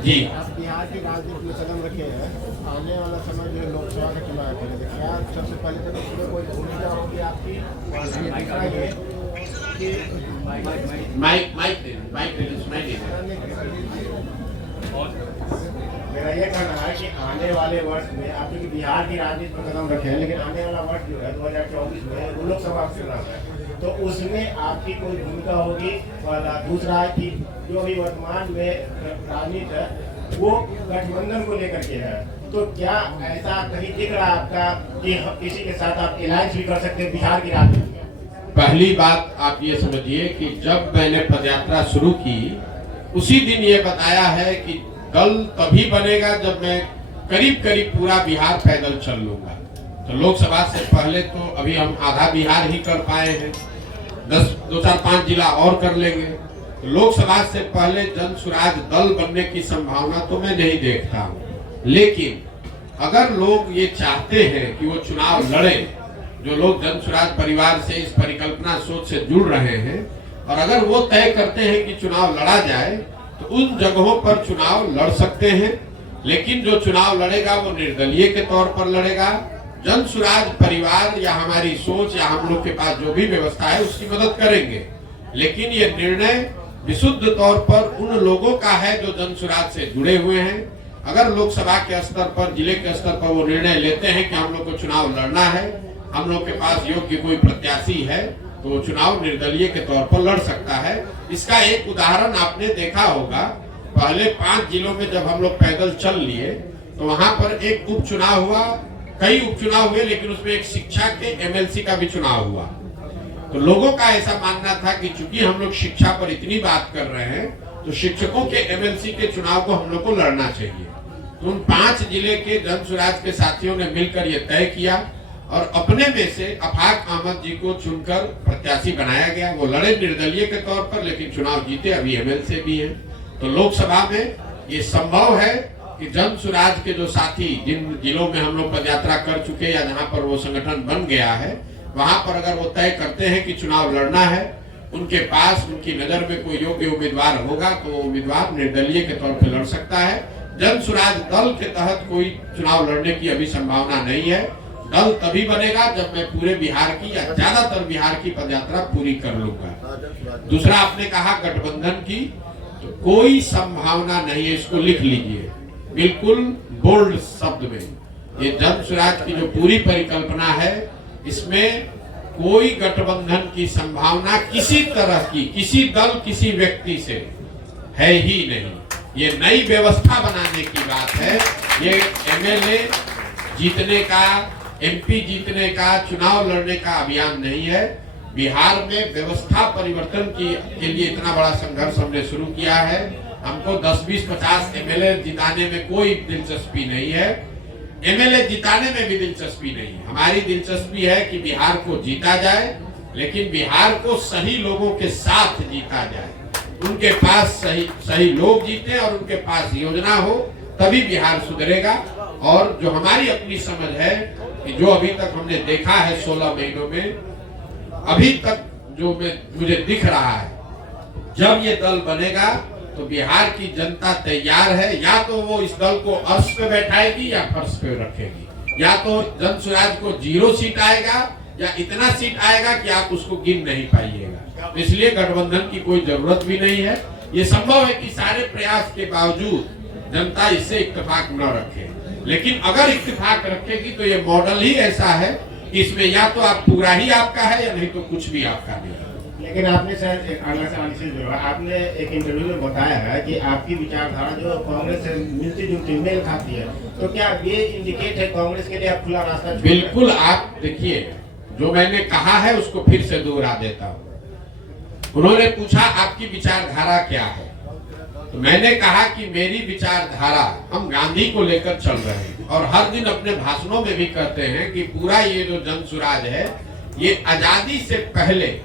जी। आप बिहार की राजनीति में कदम रखे हैं, आने वाला समय जो है लोकसभा का चुनाव है, क्या सबसे पहले तो इसमें कोई भूमिका होगी आपकी? और ये दूसरा ये कि माइक सुनाई देगा। मेरा ये कहना है कि आने वाले वर्ष में आप जो बिहार की राजनीति में कदम रखे हैं, लेकिन आने वाला वर्ष जो है 2024 में वो लोकसभा चुनाव है, तो उसमें आपकी कोई भूमिका होगी? और दूसरा है कि जो अभी वर्तमान में राजनीति है वो गठबंधन को लेकर के है, तो क्या ऐसा कहीं दिख रहा है आपका कि किसी के साथ आप अलायंस भी कर सकते हैं बिहार की राजनीति में? पहली बात आप ये समझिए कि जब मैंने पदयात्रा शुरू की उसी दिन ये बताया है कि दल तभी बनेगा जब मैं करीब करीब पूरा बिहार पैदल चल लूंगा। तो लोकसभा से पहले तो अभी हम आधा बिहार ही कर पाए हैं, 2 4 5 जिला और कर लेंगे। तो लोकसभा से पहले जन स्वराज दल बनने की संभावना तो मैं नहीं देखता हूँ। लेकिन अगर लोग ये चाहते हैं कि वो चुनाव लड़े, जो लोग जन स्वराज परिवार से इस परिकल्पना सोच से जुड़ रहे हैं, और अगर वो तय करते हैं कि चुनाव लड़ा जाए तो उन जगहों पर चुनाव लड़ सकते हैं। लेकिन जो चुनाव लड़ेगा वो निर्दलीय के तौर पर लड़ेगा। जन स्वराज परिवार या हमारी सोच या हम लोग के पास जो भी व्यवस्था है उसकी मदद करेंगे। लेकिन ये निर्णय विशुद्ध तौर पर उन लोगों का है जो जन स्वराज से जुड़े हुए हैं। अगर लोकसभा के स्तर पर, जिले के स्तर पर वो निर्णय लेते हैं कि हम लोग को चुनाव लड़ना है, हम लोग के पास योग्य कोई प्रत्याशी है, तो वो चुनाव निर्दलीय के तौर पर लड़ सकता है। इसका एक उदाहरण आपने देखा होगा, पहले 5 जिलों में जब हम लोग पैदल चल लिए तो वहां पर एक उपचुनाव हुआ, कई उपचुनाव हुए, लेकिन उसमें एक शिक्षा के एमएलसी का भी चुनाव हुआ। तो लोगों का ऐसा मानना था कि चूंकि हम लोग शिक्षा पर इतनी बात कर रहे हैं तो शिक्षकों के एमएलसी के चुनाव को हम लोग को लड़ना चाहिए। तो उन 5 जिले के जन स्वराज के साथियों ने मिलकर यह तय किया और अपने में से अफाक अहमद जी को चुनकर प्रत्याशी बनाया गया। वो लड़े निर्दलीय के तौर पर, लेकिन चुनाव जीते, अभी एमएलसी भी हैं। तो लोकसभा में ये संभव है कि जन स्वराज के जो साथी जिन जिलों में हम लोग पदयात्रा कर चुके या जहां पर वो संगठन बन गया है, वहां पर अगर वो तय करते हैं कि चुनाव लड़ना है, उनके पास उनकी नजर में कोई योग्य उम्मीदवार होगा तो वो उम्मीदवार निर्दलीय के तौर पर लड़ सकता है। जन स्वराज दल के तहत कोई चुनाव लड़ने की अभी संभावना नहीं है। दल तभी बनेगा जब मैं पूरे बिहार की या ज्यादातर बिहार की पदयात्रा पूरी कर लूंगा। दूसरा आपने कहा गठबंधन की, तो कोई संभावना नहीं है, इसको लिख लीजिए बिल्कुल बोल्ड शब्द में। ये जन स्वराज की जो पूरी परिकल्पना है, इसमें कोई गठबंधन की संभावना किसी तरह की, किसी दल किसी व्यक्ति से है ही नहीं। ये नई व्यवस्था बनाने की बात है। ये एमएलए जीतने का, एमपी जीतने का, चुनाव लड़ने का अभियान नहीं है। बिहार में व्यवस्था परिवर्तन के लिए इतना बड़ा संघर्ष हमने शुरू किया है। हमको 10, 20, 50 एमएलए जिताने में कोई दिलचस्पी नहीं है, एमएलए जिताने में भी दिलचस्पी नहीं है। हमारी दिलचस्पी है कि बिहार को जीता जाए, लेकिन बिहार को सही लोगों के साथ जीता जाए, उनके पास सही लोग जीते और उनके पास योजना हो, तभी बिहार सुधरेगा। और जो हमारी अपनी समझ है कि जो अभी तक हमने देखा है 16 महीनों में, अभी तक जो मुझे दिख रहा है, जब ये दल बनेगा तो बिहार की जनता तैयार है। या तो वो इस दल को अर्श पे बैठाएगी या फर्श पे रखेगी। या तो जन स्वराज को 0 सीट आएगा या इतना सीट आएगा कि आप उसको गिन नहीं पाइएगा। इसलिए गठबंधन की कोई जरूरत भी नहीं है। ये संभव है कि सारे प्रयास के बावजूद जनता इससे इत्तेफाक न रखे, लेकिन अगर इत्तेफाक रखेगी तो ये मॉडल ही ऐसा है कि इसमें या तो आप पूरा ही आपका है या नहीं तो कुछ भी आपका नहीं है। लेकिन आपने शायद एक अगला सवाल से जुड़ा, आपने एक इंटरव्यू में बताया है कि आपकी विचारधारा जो कांग्रेस से मिलती जुलती मेल खाती है, तो क्या ये इंडिकेट है कांग्रेस के लिए आप खुला रास्ता? बिल्कुल। आप देखिए, जो मैंने कहा है उसको फिर से दोहरा देता हूँ। उन्होंने पूछा आपकी विचारधारा क्या है, तो मैंने कहा कि मेरी विचारधारा, हम गांधी को लेकर चल रहे हैं और हर दिन अपने भाषणों में भी कहते हैं कि पूरा ये जो जन स्वराज है, ये आजादी से पहले,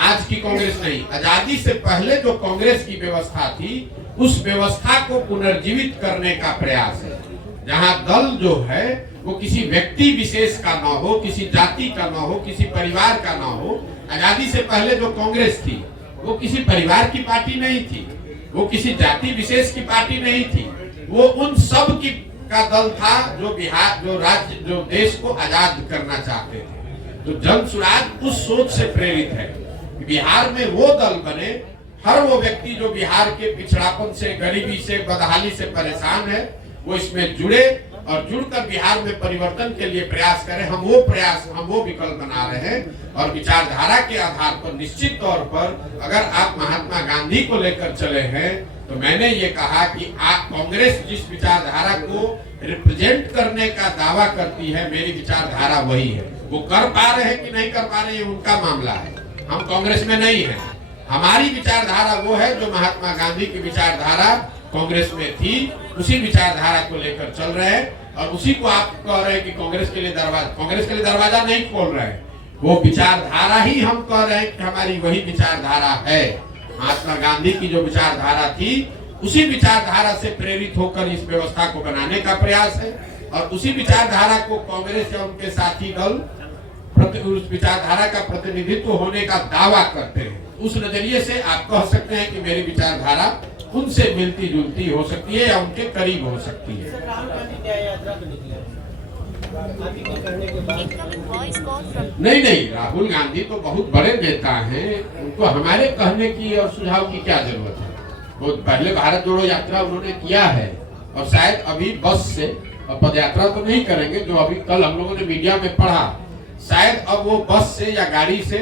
आज की कांग्रेस नहीं, आजादी से पहले जो कांग्रेस की व्यवस्था थी उस व्यवस्था को पुनर्जीवित करने का प्रयास है। जहां दल जो है वो किसी व्यक्ति विशेष का ना हो, किसी जाति का ना हो, किसी परिवार का ना हो। आजादी से पहले जो कांग्रेस थी वो किसी परिवार की पार्टी नहीं थी, वो किसी जाति विशेष की पार्टी नहीं थी, वो उन सब की का दल था जो बिहार, जो राज्य, जो देश को आजाद करना चाहते थे। तो जन सुराज उस सोच से प्रेरित है कि बिहार में वो दल बने, हर वो व्यक्ति जो बिहार के पिछड़ापन से, गरीबी से, बदहाली से परेशान है, वो इसमें जुड़े और जुड़कर बिहार में परिवर्तन के लिए प्रयास करें। हम वो विकल्प बना रहे हैं और विचारधारा के आधार पर निश्चित तौर पर अगर आप महात्मा गांधी को लेकर चले हैं तो मैंने ये कहा कि आप कांग्रेस जिस विचारधारा को रिप्रेजेंट करने का दावा करती है, मेरी विचारधारा वही है। वो कर पा रहे हैं कि नहीं कर पा रहे हैं उनका मामला है, हम कांग्रेस में नहीं है। हमारी विचारधारा वो है जो महात्मा गांधी की विचारधारा कांग्रेस में थी, उसी विचारधारा को लेकर चल रहे हैं और उसी को आप कह रहे हैं कि कांग्रेस के लिए दरवाजा नहीं खोल रहे हैं। वो विचारधारा ही हम कह रहे हैं कि हमारी वही विचारधारा है। महात्मा गांधी की जो विचारधारा थी उसी विचारधारा से प्रेरित होकर इस व्यवस्था को बनाने का प्रयास है और उसी विचारधारा को कांग्रेस या उनके साथी दल उस विचारधारा का प्रतिनिधित्व होने का दावा करते हैं। उस नजरिए से आप कह सकते हैं कि मेरी विचारधारा उनसे मिलती जुलती हो सकती है या उनके करीब हो सकती है। नहीं, राहुल गांधी तो बहुत बड़े नेता हैं, उनको हमारे कहने की और सुझाव की क्या जरूरत है। वो पहले भारत जोड़ो यात्रा उन्होंने किया है और शायद अभी बस से पद यात्रा तो नहीं करेंगे, जो अभी कल हम लोगों ने मीडिया में पढ़ा, शायद अब वो बस से या गाड़ी से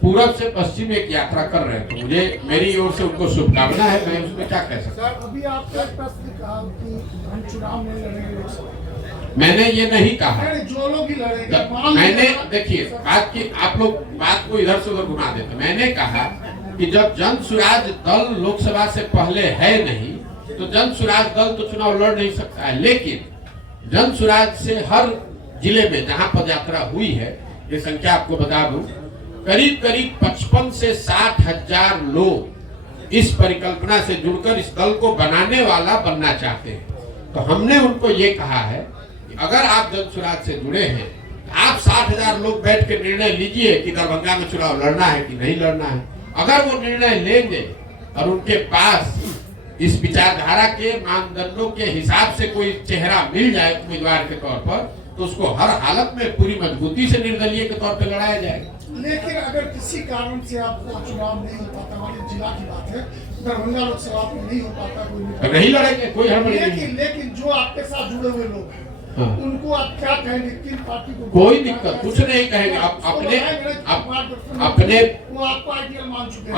पूरब से पश्चिम एक यात्रा कर रहे हैं। तो मुझे मेरी ओर से उनको शुभकामना है, मैं उसमें क्या कह सकता हूँ। अभी आपने प्रश्न कहा कि हम चुनाव में लड़ेंगे, मैंने ये नहीं कहा। जो लोग ही लड़ेंगे, मैंने देखिए आप लोग बात को इधर से उधर घुमा देते। मैंने कहा कि जब जन सुराज दल लोकसभा से पहले है नहीं तो जन सुराज दल तो चुनाव लड़ नहीं सकता है, लेकिन जन सुराज से हर जिले में जहां पदयात्रा हुई है, ये संख्या आपको बता दूं, करीब 55 से 60 हजार लोग इस परिकल्पना से जुड़कर इस दल को बनाने वाला बनना चाहते हैं। तो हमने उनको ये कहा है कि अगर आप जन सुराज से जुड़े हैं तो आप 60 हजार लोग बैठ के निर्णय लीजिए कि दरभंगा में चुनाव लड़ना है कि नहीं लड़ना है। अगर वो निर्णय लेंगे और उनके पास इस विचारधारा के मानदंडों के हिसाब से कोई चेहरा मिल जाए उम्मीदवार के तौर पर, तो उसको हर हालत में पूरी मजबूती से निर्दलीय के तौर पर लड़ाया जाएगा। लेकिन अगर किसी कारण से आपको चुनाव नहीं हो पाता, हमारे जिला की बात है, दरभंगा लोकसभा में नहीं हो पाता, कोई नहीं लड़ेंगे, कोई हड़बड़ी नहीं। लेकिन जो आपके साथ जुड़े हुए लोग हैं, हाँ, उनको आप क्या कहेंगे? किन पार्टी को? कोई दिक्कत कुछ नहीं कहेंगे। आप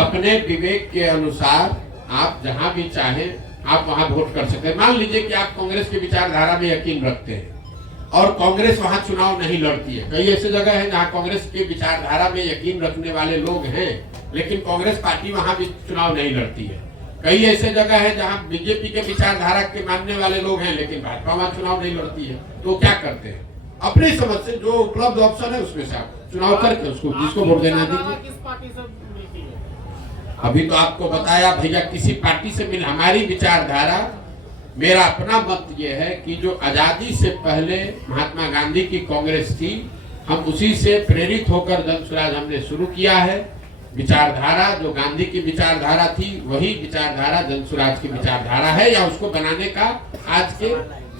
अपने विवेक के अनुसार आप जहां भी चाहें आप वहां वोट कर सकते हैं। मान लीजिए कि आप कांग्रेस की विचारधारा में यकीन रखते हैं और कांग्रेस वहां चुनाव नहीं लड़ती है। कई ऐसे जगह है जहां कांग्रेस की विचारधारा में यकीन रखने वाले लोग हैं लेकिन कांग्रेस पार्टी वहां भी चुनाव नहीं लड़ती है। कई ऐसे जगह है जहां बीजेपी के विचारधारा के मानने वाले लोग हैं लेकिन भाजपा वहां चुनाव नहीं लड़ती है। तो क्या करते हैं, अपनी समझ से जो उपलब्ध ऑप्शन है उसमें से आप चुनाव करके उसको जिसको वोट देना दीजिए। अभी तो आपको बताया भैया, किसी पार्टी से मिल, हमारी विचारधारा, मेरा अपना मत ये है कि जो आजादी से पहले महात्मा गांधी की कांग्रेस थी, हम उसी से प्रेरित होकर जन सुराज हमने शुरू किया है। विचारधारा जो गांधी की विचारधारा थी वही विचारधारा जन सुराज की विचारधारा है, या उसको बनाने का आज के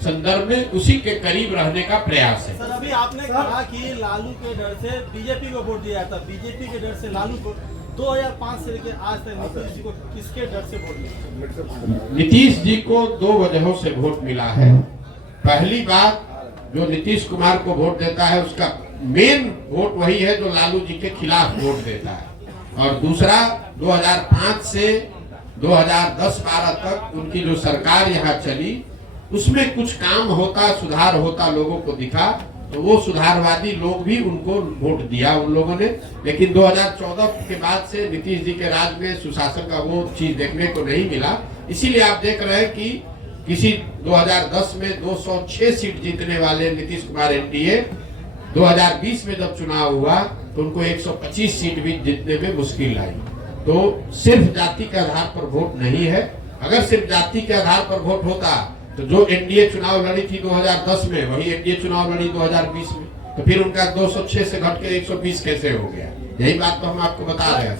संदर्भ में उसी के करीब रहने का प्रयास है। सर, अभी आपने कहा कि लालू के डर से बीजेपी को वोट दिया था, बीजेपी के डर से लालू को 2005 से लेकर आज तक नीतीश जी को किसके डर से वोट मिला? नीतीश जी को दो वजहों से वोट मिला है। पहली बात, जो नीतीश कुमार को वोट देता है उसका मेन वोट वही है जो लालू जी के खिलाफ वोट देता है। और दूसरा, 2005 से 2010-12 तक उनकी जो सरकार यहाँ चली उसमें कुछ काम होता, सुधार होता लोगों को दिखा, तो वो सुधारवादी लोग भी उनको वोट दिया उन लोगों ने। लेकिन 2014 के बाद से नीतीश जी के राज में सुशासन का वो चीज देखने को नहीं मिला। इसीलिए आप देख रहे हैं कि किसी 2010 में 206 सीट जीतने वाले नीतीश कुमार एनडीए 2020 में जब चुनाव हुआ तो उनको 125 सीट भी जीतने में मुश्किल आई। तो सिर्फ जाति के आधार पर वोट नहीं है। अगर सिर्फ जाति के आधार पर वोट होता तो जो एनडीए चुनाव लड़ी थी 2010 में वही एनडीए चुनाव लड़ी 2020 में, तो फिर उनका 206 से घट के 120 कैसे हो गया? यही बात तो हम आपको बता रहे हैं।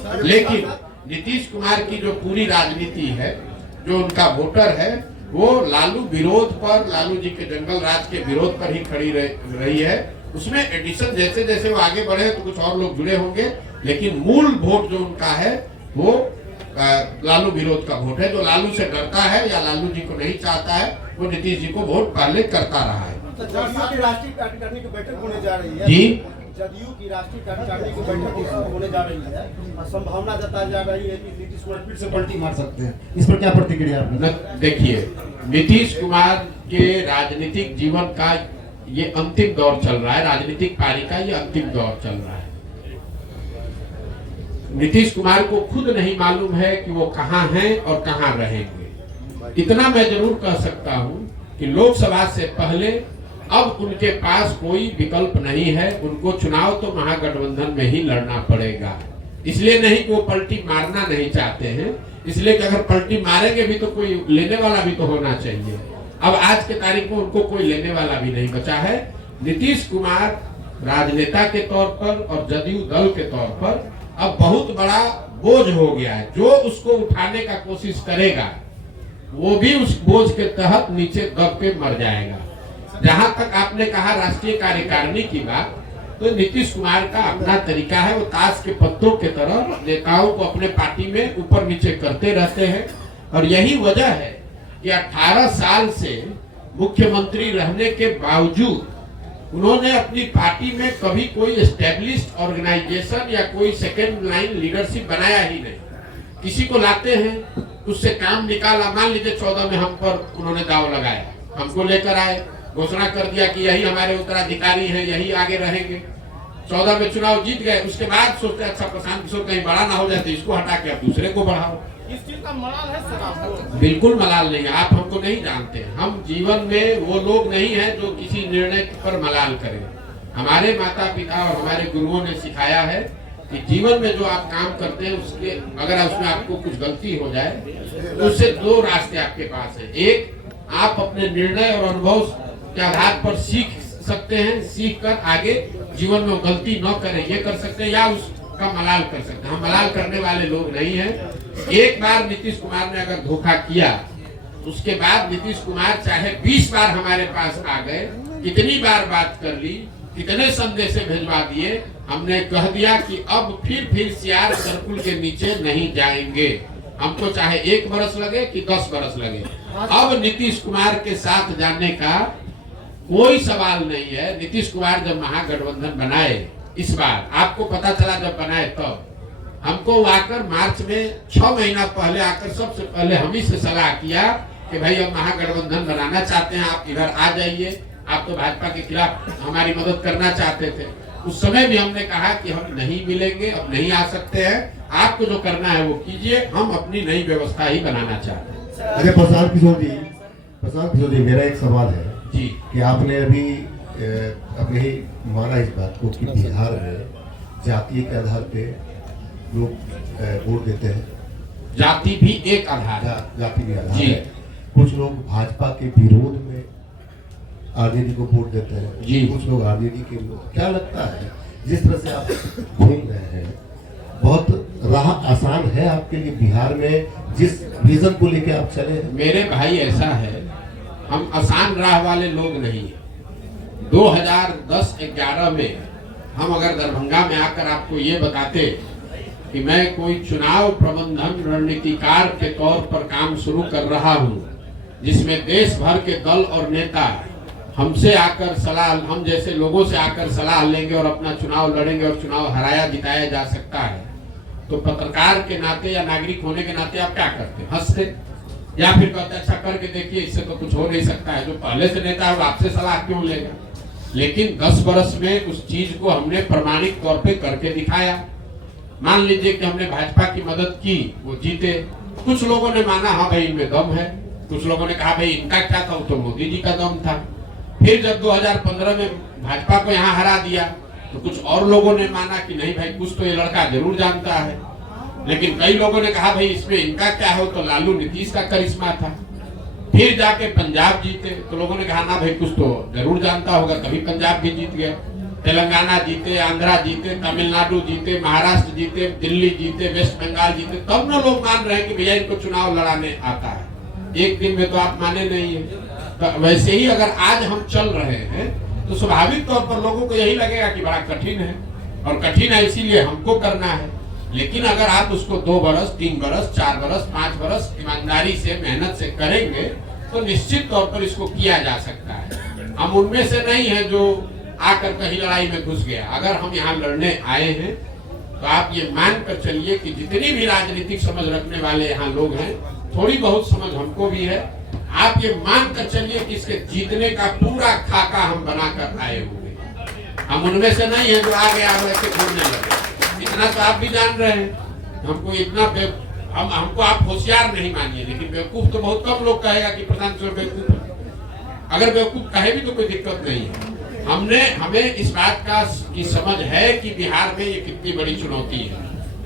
नीतीश कुमार की जो पूरी राजनीति है, जो उनका वोटर है, वो लालू विरोध पर, लालू जी के जंगल राज के विरोध पर ही खड़ी रही है। उसमें एडिशन जैसे जैसे वो आगे बढ़े तो कुछ और लोग जुड़े होंगे, लेकिन मूल वोट जो उनका है वो लालू विरोध का वोट है। जो लालू से डरता है या लालू जी को नहीं चाहता है, वो नीतीश जी को वोट पहले करता रहा है। जदयू की राष्ट्रीय कार्यकारिणी की बैठक होने जा रही है जी, जदयू की राष्ट्रीय कार्यकारिणी की बैठक होने जा रही है और संभावना जताई जा रही है कि नीतीश कुमार फिर से पलटी मार सकते हैं। इस पर क्या प्रतिक्रिया आपने? देखिए, नीतीश कुमार के राजनीतिक जीवन का ये अंतिम दौर चल रहा है, राजनीतिक पारी का ये अंतिम दौर चल रहा है। नीतीश कुमार को खुद नहीं मालूम है कि वो कहां हैं और कहां रहेंगे। इतना मैं जरूर कह सकता हूं कि लोकसभा से पहले अब उनके पास कोई विकल्प नहीं है। उनको चुनाव तो महागठबंधन में ही लड़ना पड़ेगा। इसलिए नहीं कि वो पलटी मारना नहीं चाहते हैं, इसलिए कि अगर पलटी मारेंगे भी तो कोई लेने वाला भी तो होना चाहिए। अब आज के तारीख में उनको कोई लेने वाला भी नहीं बचा है। नीतीश कुमार राजनेता के तौर पर और जदयू दल के तौर पर अब बहुत बड़ा बोझ हो गया है। जो उसको उठाने का कोशिश करेगा वो भी उस बोझ के तहत नीचे दब के मर जाएगा। जहां तक आपने कहा राष्ट्रीय कार्यकारिणी की बात, तो नीतीश कुमार का अपना तरीका है। वो ताश के पत्तों के तरह नेताओं को अपने पार्टी में ऊपर नीचे करते रहते हैं। और यही वजह है कि 18 साल से मुख्यमंत्री रहने के बावजूद उन्होंने अपनी पार्टी में कभी कोई एस्टेब्लिश्ड ऑर्गेनाइजेशन या कोई सेकेंड लाइन लीडरशिप बनाया ही नहीं। किसी को लाते हैं, उससे काम निकाला। मान लीजिए 14 में हम पर उन्होंने दाव लगाया, हमको लेकर आए, घोषणा कर दिया कि यही हमारे उत्तराधिकारी हैं, यही आगे रहेंगे। 14 में चुनाव जीत गए, उसके बाद सोचते अच्छा प्रशांत किशोर कहीं बड़ा ना हो जाए तो इसको हटा के आप दूसरे को बढ़ाओ। इस चीज का मलाल है सर आपको? बिल्कुल मलाल नहीं है। आप हमको नहीं जानते। हम जीवन में वो लोग नहीं हैं जो किसी निर्णय पर मलाल करें। हमारे माता पिता और हमारे गुरुओं ने सिखाया है कि जीवन में जो आप काम करते हैं उसके अगर उसमें आपको कुछ गलती हो जाए तो उससे दो रास्ते आपके पास है। एक, आप अपने निर्णय और अनुभव के आधार पर सीख सकते हैं, सीख कर आगे जीवन में गलती न करें ये कर सकते हैं, या उसका मलाल कर सकते हैं। हम मलाल करने वाले लोग नहीं हैं। एक बार नीतीश कुमार ने अगर धोखा किया, उसके बाद नीतीश कुमार चाहे 20 बार हमारे पास आ गए, कितनी बार बात कर ली, कितने संदेश भिजवा दिए, हमने कह दिया कि अब फिर सियार सर्कुल के नीचे नहीं जाएंगे। हमको चाहे 1 बरस लगे कि 10 बरस लगे, अब नीतीश कुमार के साथ जाने का कोई सवाल नहीं है। नीतीश कुमार जब महागठबंधन बनाए, इस बार आपको पता चला जब बनाए तब हमको आकर मार्च में 6 महीना पहले आकर सबसे पहले हम ही से सलाह किया कि भाई हम महागठबंधन बनाना चाहते हैं, आप इधर आ जाइए। आप तो भाजपा के खिलाफ हमारी मदद करना चाहते थे। उस समय भी हमने कहा कि हम नहीं मिलेंगे, अब नहीं आ सकते हैं, आपको जो करना है वो कीजिए, हम अपनी नई व्यवस्था ही बनाना चाहते हैं। अरे प्रशांत किशोर जी, मेरा एक सवाल है जी कि आपने अभी अपने ही माना इस बात को कि बिहार में जाति के आधार पे लोग वोट देते हैं। जाति भी एक आधार है। जाति भी आधार जी। है। कुछ लोग भाजपा के विरोध में आरजेडी को वोट देते हैं जी। कुछ लोग आरजेडी के विरोध। क्या लगता है जिस तरह से आप घूम रहे हैं, बहुत राह आसान है आपके लिए बिहार में जिस विजन को लेके आप चले हैं? मेरे भाई ऐसा है, हम आसान राह वाले लोग नहीं हैं। 2010-11 में हम अगर दरभंगा में आकर आपको ये बताते कि मैं कोई चुनाव प्रबंधन रणनीतिकार के तौर पर काम शुरू कर रहा हूं, जिसमें देश भर के दल और नेता हमसे आकर सलाह, हम जैसे लोगों से आकर सलाह लेंगे और अपना चुनाव लड़ेंगे और चुनाव हराया जिताया जा सकता है, तो पत्रकार के नाते या नागरिक होने के नाते आप क्या करते? हंसते या फिर कहते अच्छा करके देखिए, इससे तो कुछ हो नहीं सकता है। जो पहले से नेता है वो आपसे सलाह क्यों लेगा? लेकिन 10 बरस में उस चीज को हमने प्रमाणिक तौर पे करके दिखाया। मान लीजिए कि हमने भाजपा की मदद की, वो जीते। कुछ लोगों ने माना हाँ भाई इनमें दम है, कुछ लोगों ने कहा भाई इनका क्या था, तो मोदी जी का दम था। फिर जब 2015 में भाजपा को यहाँ हरा दिया तो कुछ और लोगों ने माना कि नहीं भाई कुछ तो ये लड़का जरूर जानता है। लेकिन कई लोगों ने कहा भाई इसमें इनका क्या हो, तो लालू नीतीश का करिश्मा था। फिर जाके पंजाब जीते तो लोगों ने कहा ना भाई कुछ तो जरूर जानता होगा, कभी पंजाब भी जीत गया। तेलंगाना जीते, आंध्रा जीते, तमिलनाडु जीते, महाराष्ट्र जीते, दिल्ली जीते, वेस्ट बंगाल जीते, तब ना लोग मान रहे हैं कि भैया इनको चुनाव लड़ाने आता है। एक दिन में तो आप माने नहीं है। तो वैसे ही अगर आज हम चल रहे हैं तो स्वाभाविक तौर पर लोगों को यही लगेगा कि बड़ा कठिन है, और कठिन है इसीलिए हमको करना है। लेकिन अगर आप उसको 2 बरस, 3 बरस, 4 बरस, 5 बरस ईमानदारी से, मेहनत से करेंगे तो निश्चित तौर पर इसको किया जा सकता है। हम उनमें से नहीं है जो आकर कहीं लड़ाई में घुस गया। अगर हम यहाँ लड़ने आए हैं तो आप ये मान कर चलिए कि जितनी भी राजनीतिक समझ रखने वाले यहाँ लोग हैं, थोड़ी बहुत समझ हमको भी है। आप ये मान कर चलिए कि इसके जीतने का पूरा खाका हम बनाकर आए हुए हैं। हम उनमें से नहीं है जो आगे वैसे घूमने लगे। इतना तो आप भी जान रहे हैं। हमको इतना हमको आप होशियार नहीं मानिए, लेकिन बेवकूफ तो बहुत कम लोग कहेगा कि प्रधान बेवकूफ है। अगर बेवकूफ कहे भी तो कोई दिक्कत नहीं है। हमें इस बात की समझ है कि बिहार में ये कितनी बड़ी चुनौती है,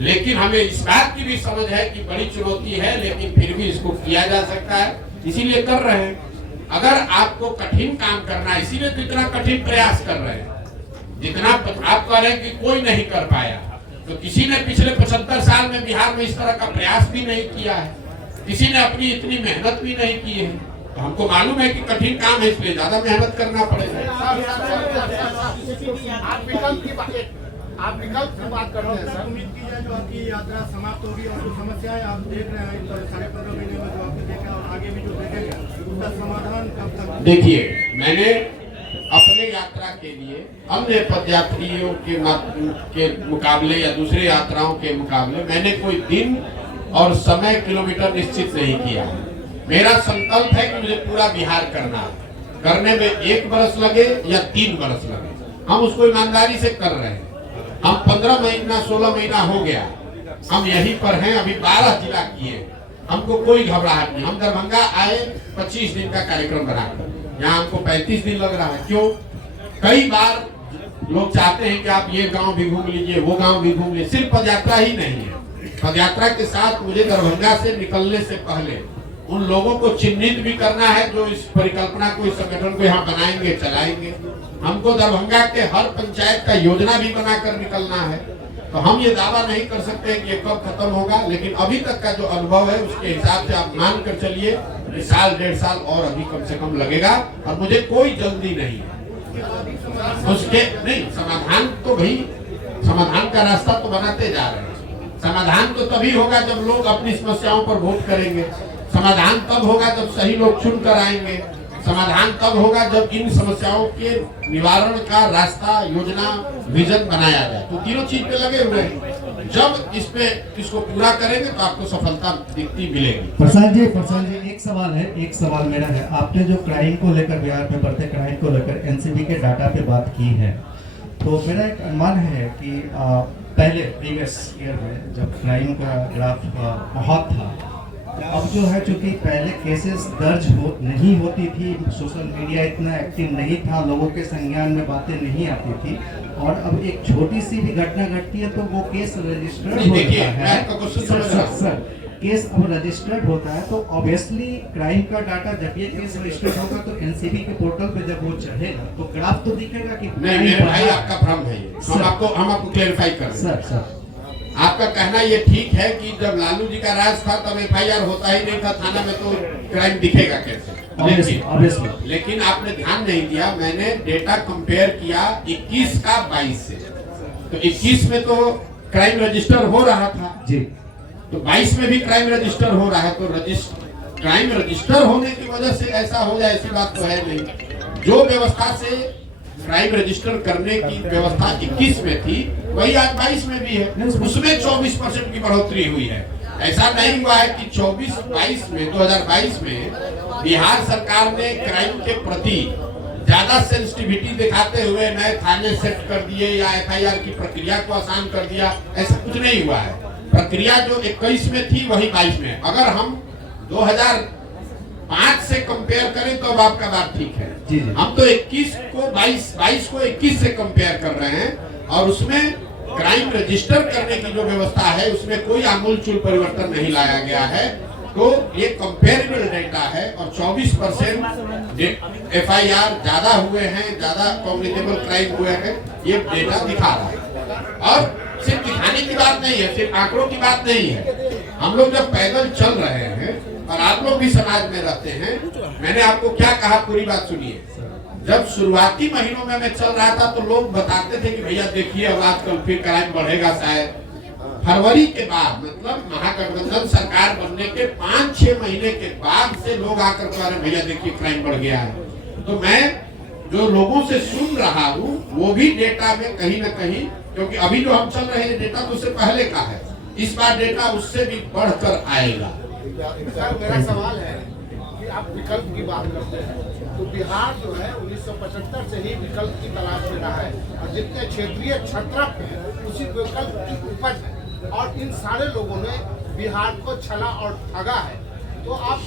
लेकिन हमें इस बात की भी समझ है कि बड़ी चुनौती है, लेकिन फिर भी इसको किया जा सकता है, इसीलिए कर रहे हैं। अगर आपको कठिन काम करना है, इसीलिए तो इतना कठिन प्रयास कर रहे हैं। जितना आप कह रहे हैं कि कोई नहीं कर पाया, तो किसी ने पिछले 75 साल में बिहार में इस तरह का प्रयास भी नहीं किया है, किसी ने अपनी इतनी मेहनत भी नहीं की है। तो हमको मालूम है कि कठिन काम है, इसलिए ज्यादा मेहनत करना पड़ेगा। आप विकल्प की बात करते हैं सर। उम्मीद की जाए जो आपकी यात्रा समाप्त होगी और जो समस्याएं आप देख रहे हैं 15.5 महीने में जो आपने देखा और आगे भी जो देखेंगे उसका समाधान कब तक? देखिए, मैंने अपने यात्रा के लिए अन्य पदयात्रियों के मुकाबले या दूसरे यात्राओं के मुकाबले मैंने कोई दिन और समय किलोमीटर निश्चित नहीं किया है। मेरा संकल्प है कि मुझे पूरा बिहार करना है। करने में 1 बरस लगे या 3 बरस लगे, हम उसको ईमानदारी से कर रहे हैं। हम 15 महीना 16 महीना हो गया हम यहीं पर हैं। अभी 12 जिला किए, हमको कोई घबराहट नहीं। हम दरभंगा आए 25 दिन का कार्यक्रम बनाकर, यहाँ हमको 35 दिन लग रहा है। क्यों? कई बार लोग चाहते हैं कि आप ये गांव भी घूम लीजिए, वो गांव भी घूम लीजिए। सिर्फ पदयात्रा ही नहीं है, पदयात्रा के साथ मुझे दरभंगा से निकलने से पहले उन लोगों को चिन्हित भी करना है जो इस परिकल्पना को, इस संगठन को यहाँ बनाएंगे, चलाएंगे। हमको दरभंगा के हर पंचायत का योजना भी बनाकर निकलना है। तो हम ये दावा नहीं कर सकते कि ये कब खत्म होगा, लेकिन अभी तक का जो अनुभव है उसके हिसाब से आप मान कर चलिए कि 1.5 साल और अभी कम से कम लगेगा, और मुझे कोई जल्दी नहीं है। उसके नहीं समाधान तो भाई, समाधान का रास्ता तो बनाते जा रहे हैं। समाधान तो तभी होगा जब लोग अपनी समस्याओं पर वोट करेंगे। समाधान तब होगा जब सही लोग चुन कर आएंगे। समाधान तब होगा जब इन समस्याओं के निवारण का रास्ता, योजना, विजन बनाया जाए। तो तीनों चीज पे लगे हुए हैं। जब इसको पूरा करेंगे तो आपको सफलता दिखती मिलेगी। प्रसाद जी एक सवाल है, एक सवाल मेरा है। आपने जो क्राइम को लेकर, बिहार में बढ़ते क्राइम को लेकर एनसीबी के डाटा पे बात की है, तो मेरा एक अनुमान है कि पहले प्रीवियस ईयर में जब क्राइम का ग्राफ बहुत था, अब जो है चूंकि पहले केसेस दर्ज नहीं होती थी, सोशल मीडिया इतना एक्टिव नहीं था, लोगों के संज्ञान में बातें नहीं आती थी, और अब एक छोटी सी भी घटना घटती है तो वो केस रजिस्टर्ड होता है। सर केस अब रजिस्टर्ड होता है तो ऑब्वियसली क्राइम का डाटा जब ये केस रजिस्टर्ड होगा तो एनसीबी के पोर्टल पे जब वो चढ़ेगा तो ग्राफ तो दिखेगा कि नहीं। मेरे भाई आपका भ्रम है, हम आपको क्लेरिफाई कर रहे हैं। सर आपका कहना ये ठीक है कि जब लालू जी का राज था तब एफआईआर होता ही नहीं था थाना में, तो क्राइम दिखेगा कैसे? लेकिन आपने ध्यान नहीं दिया, मैंने डेटा कंपेयर किया 21 का 22 से। तो 21 में तो क्राइम रजिस्टर हो रहा था जी, तो 22 में भी क्राइम रजिस्टर हो रहा है। तो क्राइम रजिस्टर होने की वजह से ऐसा हो जाए ऐसी बात तो है नहीं। जो व्यवस्था से क्राइम रजिस्टर करने की व्यवस्था 21 में थी वही आज 22 में भी है। उसमें 24% की बढ़ोतरी हुई है। ऐसा नहीं हुआ है कि 2022 में बिहार सरकार ने क्राइम के प्रति ज्यादा सेंसिटिविटी दिखाते हुए नए थाने सेट कर दिए या एफआईआर की प्रक्रिया को आसान कर दिया, ऐसा कुछ नहीं हुआ है। प्रक्रिया जो 21 में थी वही 22 में। अगर हम 2005 से कंपेयर करें तो अब आपका बात ठीक है। हम तो 21 को 22 को 21 से कंपेयर कर रहे हैं, और उसमें क्राइम रजिस्टर करने की जो व्यवस्था है उसमें कोई आमूलचूल परिवर्तन नहीं लाया गया है। तो ये कंपेरेबल डेटा है और 24% FIR ज्यादा हुए हैं, ज्यादा कॉग्निटिबल क्राइम हुए हैं, ये डेटा दिखा रहा है। और सिर्फ दिखाने की बात नहीं है, सिर्फ आंकड़ों की बात नहीं है। हम लोग जब पैदल चल रहे हैं और आप लोग भी समाज में रहते हैं, मैंने आपको क्या कहा पूरी बात सुनिए। जब शुरुआती महीनों में मैं चल रहा था तो लोग बताते थे कि भैया देखिए अब आजकल फिर क्राइम बढ़ेगा शायद। फरवरी के बाद मतलब महागठबंधन सरकार बनने के 5-6 महीने के बाद से लोग आकर कह रहे भैया देखिए क्राइम बढ़ गया है। तो मैं जो लोगों से सुन रहा हूँ वो भी डेटा में कहीं ना कहीं, क्योंकि अभी जो हम चल रहे हैं डेटा तो उससे पहले का है, इस बार डेटा उससे भी बढ़कर आएगा। सर मेरा सवाल है कि आप विकल्प की बात करते हैं तो बिहार जो है 1975 से ही विकल्प की तलाश में रहा है और जितने क्षेत्रीय छत्रप है उसी विकल्प की उपज है और इन सारे लोगों ने बिहार को छला और ठगा है। तो आप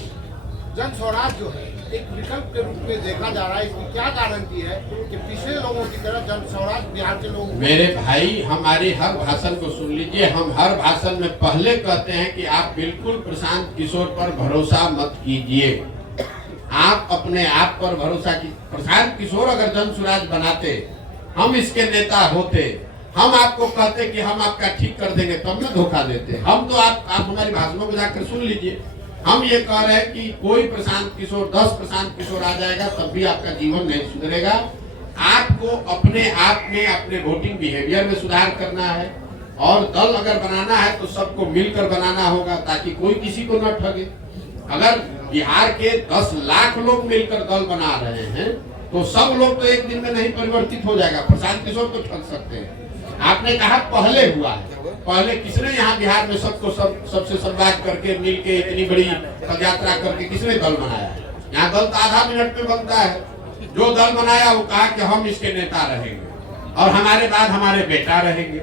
जन स्वराज जो है एक विकल्प के रूप में देखा जा रहा है, इसकी क्या गारंटी है कि पिछले लोगों की तरह जन स्वराज बिहार के लोगों? मेरे भाई हमारी हर भाषण को सुन लीजिए, हम हर भाषण में पहले कहते हैं कि आप बिल्कुल प्रशांत किशोर पर भरोसा मत कीजिए, आप अपने आप पर भरोसा की। प्रशांत किशोर अगर जन स्वराज बनाते, हम इसके नेता होते, हम आपको कहते कि हम आपका ठीक कर देंगे, तब में धोखा देते। हम तो आप हमारी भाषणों को जाकर सुन लीजिए, हम ये कह रहे हैं कि कोई प्रशांत किशोर 10 प्रशांत किशोर आ जाएगा तब भी आपका जीवन नहीं सुधरेगा। आपको अपने आप में अपने वोटिंग बिहेवियर में सुधार करना है और दल अगर बनाना है तो सबको मिलकर बनाना होगा ताकि कोई किसी को न ठगे। अगर बिहार के 10 लाख लोग मिलकर दल बना रहे हैं तो सब लोग तो एक दिन में नहीं परिवर्तित हो जाएगा। प्रशांत किशोर तो ठग सकते हैं। आपने कहा पहले हुआ है, पहले किसने यहाँ बिहार में सबको सबसे संवाद करके मिलके इतनी बड़ी पद यात्रा करके किसने दल बनाया? यहाँ दल तो आधा मिनट में बनता है। जो दल बनाया वो कहा कि हम इसके नेता रहेंगे और हमारे बाद हमारे बेटा रहेंगे।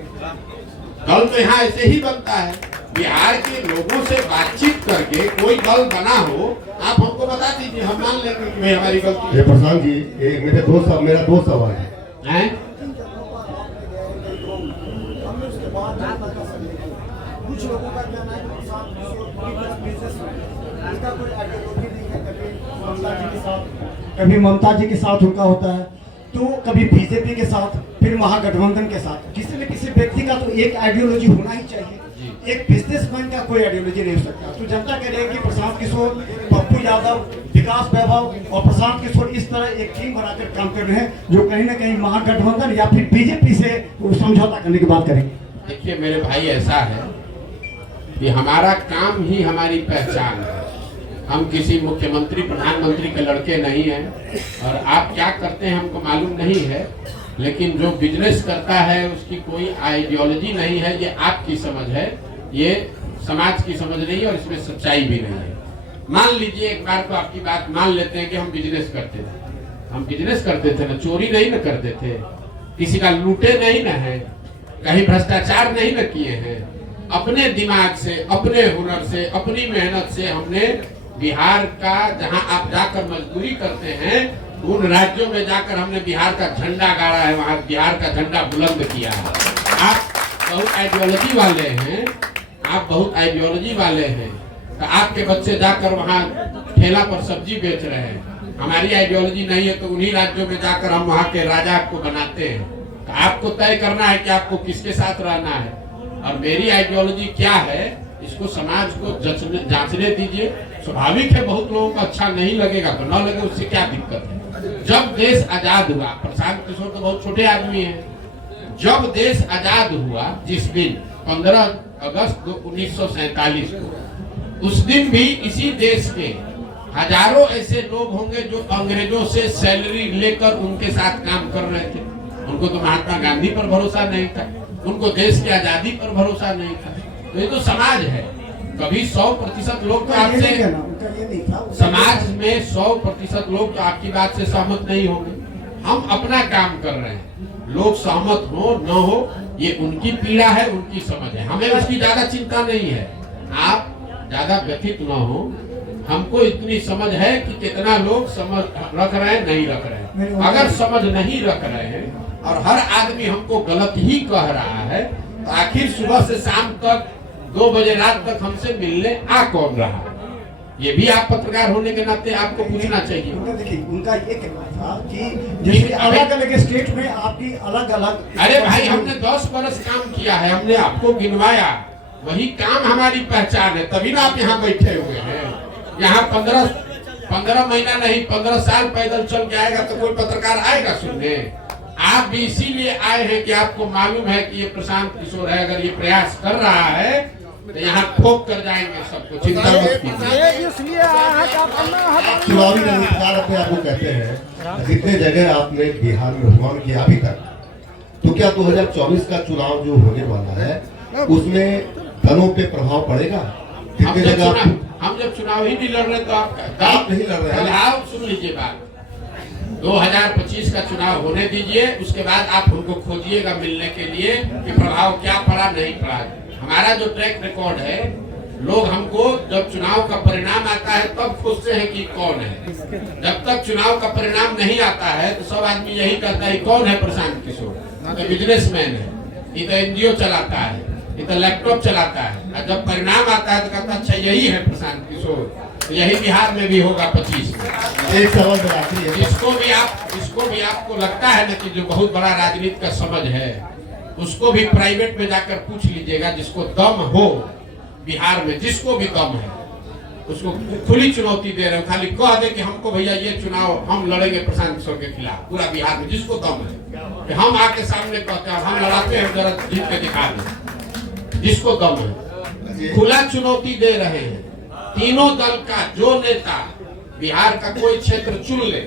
दल तो यहाँ ऐसे ही बनता है। बिहार के लोगों से बातचीत करके कोई दल बना हो, आप हमको बता दीजिए, हम मान लेंगे कि हमारी गलती है। प्रशांत जी मेरा दो सवाल है। कुछ लोगों का कहना है कि कभी ममता जी के साथ उनका होता है, तो कभी बीजेपी के साथ, फिर महागठबंधन के साथ। किसी न किसी व्यक्ति का तो एक आइडियोलॉजी होना ही चाहिए। एक बिजनेसमैन का कोई आइडियोलॉजी नहीं हो सकता। तो जनता कह रही है कि प्रशांत किशोर, पप्पू यादव, विकास वैभव और प्रशांत किशोर इस तरह एक टीम बनाकर काम कर रहे हैं जो कहीं ना कहीं महागठबंधन या फिर बीजेपी से समझौता करने की बात करेंगे। देखिए मेरे भाई, ऐसा है कि हमारा काम ही हमारी पहचान है। हम किसी मुख्यमंत्री प्रधानमंत्री के लड़के नहीं हैं और आप क्या करते हैं हमको मालूम नहीं है, लेकिन जो बिजनेस करता है उसकी कोई आइडियोलॉजी नहीं है। ये आपकी समझ है, ये समाज की समझ नहीं है और इसमें सच्चाई भी नहीं है। मान लीजिए एक बार तो आपकी बात मान लेते हैं कि हम बिजनेस करते थे। हम बिजनेस करते थे ना, चोरी नहीं ना करते थे, किसी का लूटे नहीं ना है, कहीं भ्रष्टाचार नहीं न किए हैं। अपने दिमाग से, अपने हुनर से, अपनी मेहनत से हमने बिहार का, जहां आप जाकर मजदूरी करते हैं उन राज्यों में जाकर हमने बिहार का झंडा गाड़ा है, वहां बिहार का झंडा बुलंद किया है। आप बहुत आइडियोलॉजी वाले हैं, आप बहुत आइडियोलॉजी वाले हैं, तो आपके बच्चे जाकर वहां ठेला पर सब्जी बेच रहे हैं। हमारी आइडियोलॉजी नहीं है तो उन्हीं राज्यों में जाकर हम वहां के राजा को बनाते हैं। तो आपको तय करना है कि आपको किसके साथ रहना है और मेरी आइडियोलॉजी क्या है, इसको समाज को जांचने दीजिए। स्वाभाविक है बहुत लोगों को अच्छा नहीं लगेगा, तो न लगे उससे क्या दिक्कत है। जब देश आजाद हुआ, प्रशांत किशोर तो बहुत छोटे आदमी हैं, जब देश आजाद हुआ जिस दिन 15 अगस्त 1947 को, उस दिन भी इसी देश के हजारों ऐसे लोग होंगे जो अंग्रेजों से सैलरी लेकर उनके साथ काम कर रहे थे। उनको तो महात्मा गांधी पर भरोसा नहीं था, उनको देश की आजादी पर भरोसा नहीं था। तो ये तो समाज है। कभी 100% लोग तो आपसे, समाज में 100% लोग तो आपकी बात से सहमत नहीं होंगे। हम अपना काम कर रहे हैं, लोग सहमत हो न हो ये उनकी पीड़ा है, उनकी समझ है, हमें उसकी ज्यादा चिंता नहीं है। आप ज्यादा व्यथित न हो, हमको इतनी समझ है कि कितना लोग समझ रख रहे हैं, नहीं रख रहे हैं। अगर समझ नहीं रख रहे हैं और हर आदमी हमको गलत ही कह रहा है, तो आखिर सुबह से शाम तक 2 बजे रात तक हमसे मिलने आ कौन रहा? ये भी आप पत्रकार होने के नाते आपको पूछना चाहिए। उनका देखिए, उनका ये कहना था कि जैसे अलग अलग स्टेट में आपकी अलग अलग। अरे भाई, हमने 10 बरस काम किया है, हमने आपको गिनवाया, वही काम हमारी पहचान है, तभी ना आप यहाँ बैठे हुए हैं। यहाँ 15 महीना नहीं 15 साल पैदल चल के आएगा तो कोई पत्रकार आएगा सुनने? आप भी इसीलिए आए हैं कि आपको मालूम है कि ये प्रशांत किशोर है, अगर ये प्रयास कर रहा है तो यहाँ ठोक कर जाएंगे सबको, चिंता मत कीजिए। चुनावी रणनीतिकार अपने आप को कहते हैं, जितने जगह आपने बिहार में भ्रमण किया अभी तक, तो क्या 2024 का चुनाव जो होने वाला है उसमें दलों पे प्रभाव पड़ेगा? कितने जगह हम जब चुनाव ही नहीं लड़ रहे तो आप नहीं लड़ रहे हैं। आप सुन लीजिए बात, 2025 का चुनाव होने दीजिए, उसके बाद आप हमको खोजिएगा मिलने के लिए कि प्रभाव क्या पड़ा नहीं पड़ा। हमारा जो ट्रैक रिकॉर्ड है, लोग हमको जब चुनाव का परिणाम आता है तब खोजते हैं कि कौन है। जब तक चुनाव का परिणाम नहीं आता है तो सब आदमी यही कहता है कौन है प्रशांत किशोर, तो बिजनेसमैन है, ये तो एनजीओ चलाता है, ये तो लैपटॉप चलाता है। और जब परिणाम आता है तो कहता अच्छा यही है प्रशांत किशोर। तो यही बिहार में भी होगा 25 में। एक सवाल मेरा आखिरी है, जिसको भी आपको लगता है ना कि जो बहुत बड़ा राजनीति का समझ है, उसको भी प्राइवेट में जाकर पूछ लीजिएगा, जिसको दम हो बिहार में, जिसको भी दम है, उसको खुली चुनौती दे रहे हो, खाली कह दे कि हमको भैया ये चुनाव हम लड़ेंगे प्रशांत किशोर के खिलाफ, पूरा बिहार में जिसको दम है कि हम आके सामने कहते हैं हम लड़ाते हैं, जरा जीत के दिखा दें, जिसको दम है, खुला चुनौती दे रहे हैं। तीनों दल का जो नेता बिहार का कोई क्षेत्र चुन ले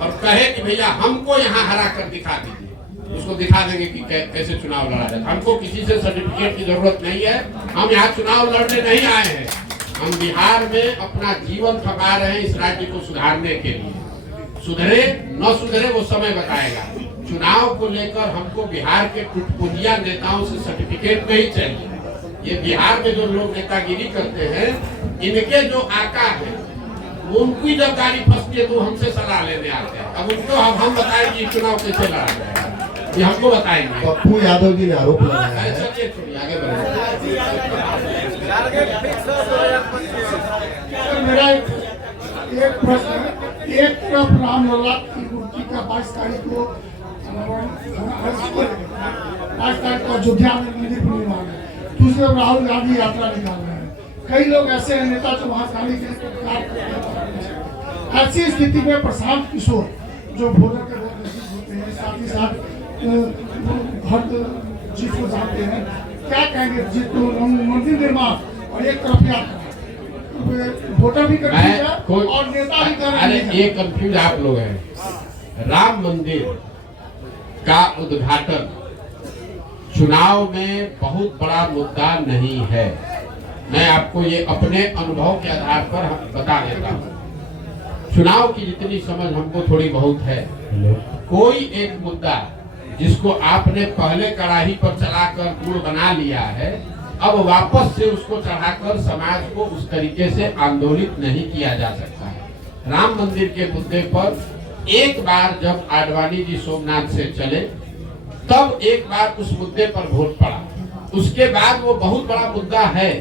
और कहे कि भैया हमको यहाँ हरा कर दिखा दीजिए, उसको दिखा देंगे कि कैसे चुनाव लड़ा जाता। हमको किसी से सर्टिफिकेट की जरूरत नहीं है, हम यहाँ चुनाव लड़ने नहीं आए हैं, हम बिहार में अपना जीवन खपा रहे हैं इस राज्य को सुधारने के लिए। सुधरे न सुधरे वो समय बताएगा। चुनाव को लेकर हमको बिहार के टुटपुंजिया नेताओं से सर्टिफिकेट नहीं चाहिए। ये बिहार में जो लोग नेतागिरी करते हैं, इनके जो आका हैं, उनकी जब गाड़ी फंसती है तो हमसे सलाह लेने आते हैं। अब उनको हम बताएंगे चुनाव कैसे लड़ा जाएगा, ये हमको बताएंगे। पप्पू यादव जी ने आरोप लगाया है, चलिए छोड़िए, आगे बढ़िए। मेरा एक प्रश्न, एक तरफ रामलला की मूर्ति का 22 तारीख को 22 तारीख को अयोध्या में मंदिर पूर्णिमा है, दूसरी तरफ राहुल गांधी यात्रा निकाल रहे हैं। कई लोग ऐसे हैं नेता जो वहाँ जाने के लिए, ऐसी स्थिति में प्रशांत किशोर जो भोटर के बहुत नजदीक होते हैं, साथ ही साथ हर चीज को जानते हैं, क्या कहेंगे जिसको मंदिर निर्माण और एक तरफ यात्रा, वोटर भी कर और नेता भी कर। अरे ये कंफ्यूज आप लोग हैं। राम मंदिर का उद्घाटन चुनाव में बहुत बड़ा मुद्दा नहीं है। मैं आपको ये अपने अनुभव के आधार पर बता देता हूँ। चुनाव की जितनी समझ हमको थोड़ी बहुत है, कोई एक मुद्दा जिसको आपने पहले कड़ाही पर चलाकर गुड़ बना लिया है, अब वापस से उसको चढ़ाकर समाज को उस तरीके से आंदोलित नहीं किया जा सकता है। राम मंदिर के मुद्दे पर एक बार जब आडवाणी जी सोमनाथ से चले, तब एक बार उस मुद्दे पर वोट पड़ा। उसके बाद वो बहुत बड़ा मुद्दा है,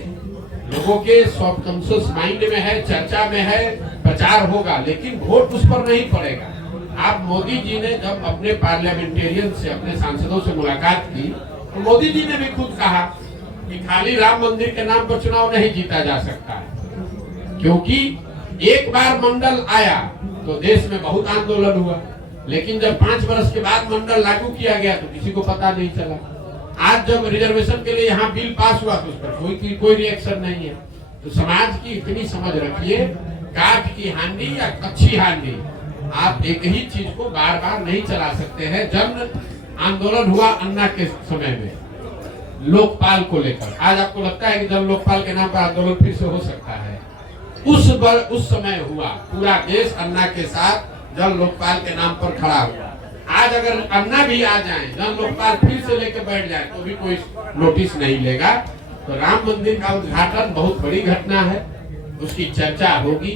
लोगों के सबकॉन्शियस माइंड में है, चर्चा में है, प्रचार होगा, लेकिन वोट उस पर नहीं पड़ेगा। आप मोदी जी ने जब अपने पार्लियामेंटेरियन से, अपने सांसदों से मुलाकात की, तो मोदी जी ने भी खुद कहा कि खाली राम मंदिर के नाम पर चुनाव नहीं जीता जा सकता है, क्योंकि एक बार मंडल आया तो देश में बहुत आंदोलन हुआ, लेकिन जब 5 वर्ष के बाद मंडल लागू किया गया तो किसी को पता नहीं चला। आज जब रिजर्वेशन के लिए यहाँ बिल पास हुआ तो उस पर कोई रिएक्शन नहीं है। तो समाज की इतनी समझ रखिए, काठ की हांडी या कच्ची हांडी, आप एक ही चीज को बार बार नहीं चला सकते हैं। जन आंदोलन हुआ अन्ना के समय में लोकपाल को लेकर, आज आपको लगता है कि जन लोकपाल के नाम पर आंदोलन फिर से हो सकता है? उस समय हुआ, पूरा देश अन्ना के साथ जन लोकपाल के नाम पर खड़ा हुआ। आज अगर अन्ना भी आ जाए, जन लोकपाल फिर से लेकर बैठ जाए तो भी कोई नोटिस नहीं लेगा। तो राम मंदिर का उद्घाटन बहुत बड़ी घटना है, उसकी चर्चा होगी,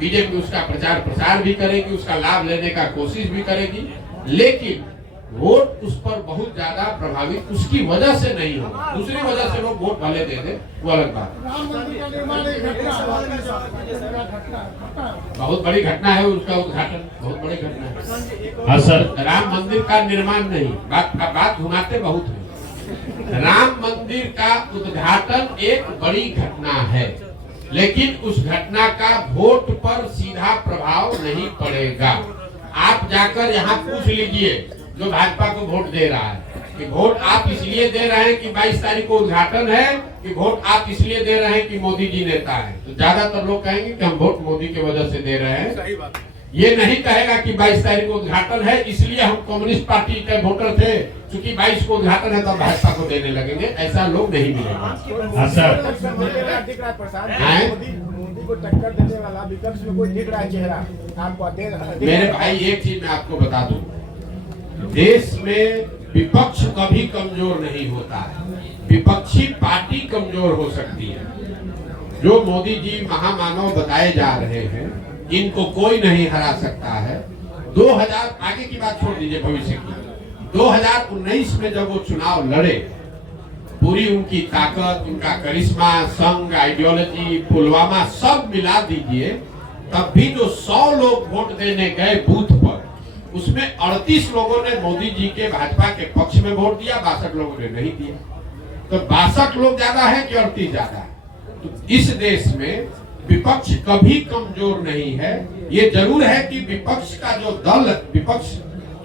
बीजेपी उसका प्रचार प्रसार भी करेगी, उसका लाभ लेने का कोशिश भी करेगी, लेकिन वोट उस पर बहुत ज्यादा प्रभावित उसकी वजह से नहीं हो, दूसरी वजह से लोग वोट भले दे दे, वो अलग बात है। राम मंदिर का निर्माण एक घटना बहुत बड़ी घटना है, उसका उद्घाटन बहुत बड़ी घटना है। हाँ सर, राम मंदिर का निर्माण नहीं, बात घुमाते बहुत है। राम मंदिर का उद्घाटन एक बड़ी घटना है, लेकिन उस घटना का वोट पर सीधा प्रभाव नहीं पड़ेगा। आप जाकर यहाँ पूछ लीजिए जो भाजपा को वोट दे रहा है कि वोट आप इसलिए दे रहे हैं कि 22 तारीख को उद्घाटन है, कि वोट आप इसलिए दे रहे हैं कि मोदी जी नेता है। तो ज्यादातर लोग कहेंगे कि हम वोट मोदी की वजह से दे रहे हैं। ये नहीं कहेगा कि 22 तारीख को उद्घाटन है इसलिए हम कम्युनिस्ट पार्टी के वोटर थे, क्योंकि 22 को उद्घाटन है तो भाजपा को देने लगेंगे। ऐसा लोग नहीं मिलेगा। हाँ सर, दिख रहा है प्रसाद, हैं? मोदी को टक्कर देने वाला विपक्ष में कोई दिख रहा है चेहरा आपको? मेरे भाई एक चीज मैं आपको बता दूं, देश में विपक्ष कभी कमजोर नहीं होता है, विपक्षी पार्टी कमजोर हो सकती है। जो मोदी जी महामानव बताए जा रहे हैं, इनको कोई नहीं हरा सकता है। 2000 आगे की बात छोड़ दीजिए, भविष्य की 2019 में जब वो चुनाव लड़े, पूरी उनकी ताकत, उनका करिश्मा, संघ, आइडियोलॉजी, पुलवामा सब मिला दीजिए, तब भी जो 100 लोग वोट देने गए बूथ पर, उसमें 38 लोगों ने मोदी जी के भाजपा के पक्ष में वोट दिया, 62 लोगों ने नहीं दिया। तो 62 लोग ज्यादा है कि 38 ज्यादा है? तो इस देश में विपक्ष कभी कमजोर नहीं है। ये जरूर है कि विपक्ष का जो दल, विपक्ष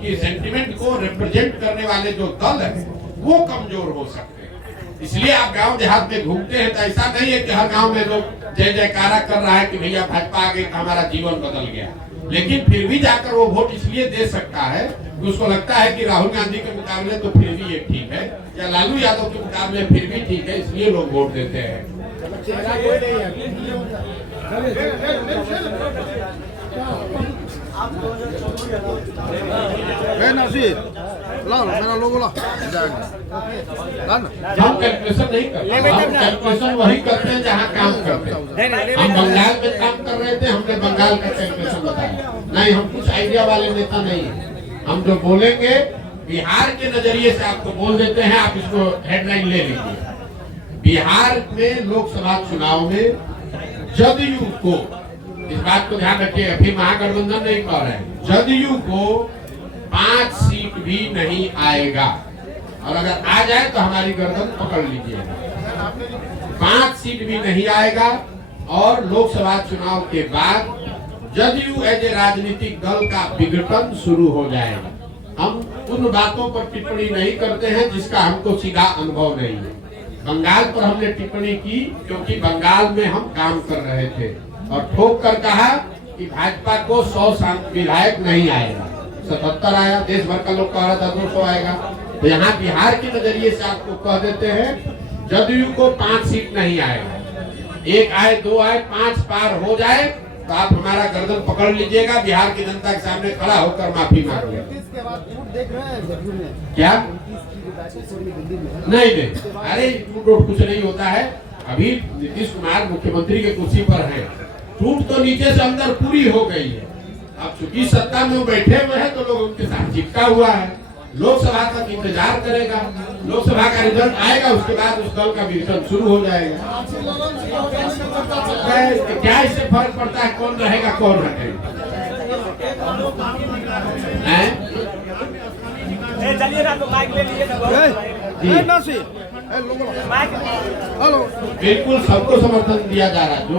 की सेंटिमेंट को रिप्रेजेंट करने वाले जो दल है वो कमजोर हो सकते हैं। इसलिए आप गांव देहात में घूमते हैं तो ऐसा नहीं है कि हर गांव में लोग जय जयकारा कर रहा है कि भैया भाजपा आ गई तो हमारा जीवन बदल गया, लेकिन फिर भी जाकर वो वोट इसलिए दे सकता है कि उसको लगता है कि राहुल गांधी के मुकाबले तो फिर भी ये ठीक है, या लालू यादव के मुकाबले फिर भी ठीक है, इसलिए लोग वोट देते हैं। चेहरा कोई नहीं है। मेरा लोगो ला हम कैलकुलेशन नहीं करते, हम कैलकुलेशन वही करते हैं जहाँ काम करते हैं। हम बंगाल में काम कर रहे थे, हमने बंगाल का कैलकुलेशन बताया नहीं, हम कुछ आइडिया वाले नेता नहीं है। हम जो बोलेंगे बिहार के नजरिए से आपको बोल देते हैं, आप इसको हेडलाइन ले लीजिए। बिहार में लोकसभा चुनाव में जदयू को, इस बात को ध्यान रखिए, अभी महागठबंधन नहीं कह रहे हैं, जदयू को 5 सीट भी नहीं आएगा, और अगर आ जाए तो हमारी गर्दन पकड़ लीजिएगा। 5 सीट भी नहीं आएगा, और लोकसभा चुनाव के बाद जदयू एज ए राजनीतिक दल का विघटन शुरू हो जाएगा। हम उन बातों पर टिप्पणी नहीं करते हैं जिसका हमको सीधा अनुभव नहीं है। बंगाल पर हमने टिप्पणी की क्योंकि बंगाल में हम काम कर रहे थे, और ठोक कर कहा कि भाजपा को 100 विधायक नहीं आएगा, 77 आया, देश भर का लोग कह रहा था 200 आएगा। तो यहाँ बिहार के नजरिए से आपको कह देते हैं जदयू को 5 सीट नहीं आएगा, 1 आए 2 आए 5 पार हो जाए तो आप हमारा गर्दन पकड़ लीजिएगा, बिहार की जनता के सामने खड़ा होकर माफी मांगिए। क्या नहीं दे? अरे टूट कुछ नहीं होता है। अभी नीतीश कुमार मुख्यमंत्री के कुर्सी पर है, टूट तो नीचे से अंदर पूरी हो गई है। अब चूंकि सत्ता में वो बैठे हुए हैं तो लोग उनके साथ चिपका हुआ है। लोकसभा तक इंतजार करेगा, लोकसभा का रिजल्ट आएगा, उसके बाद उस दल का विघटन शुरू हो जाएगा। क्या इससे फर्क पड़ता है कौन रहेगा कौन हटेगा? चलिए ना, तो माइक ले लीजिए। हेलो बिल्कुल सबको समर्थन दिया जा रहा है जो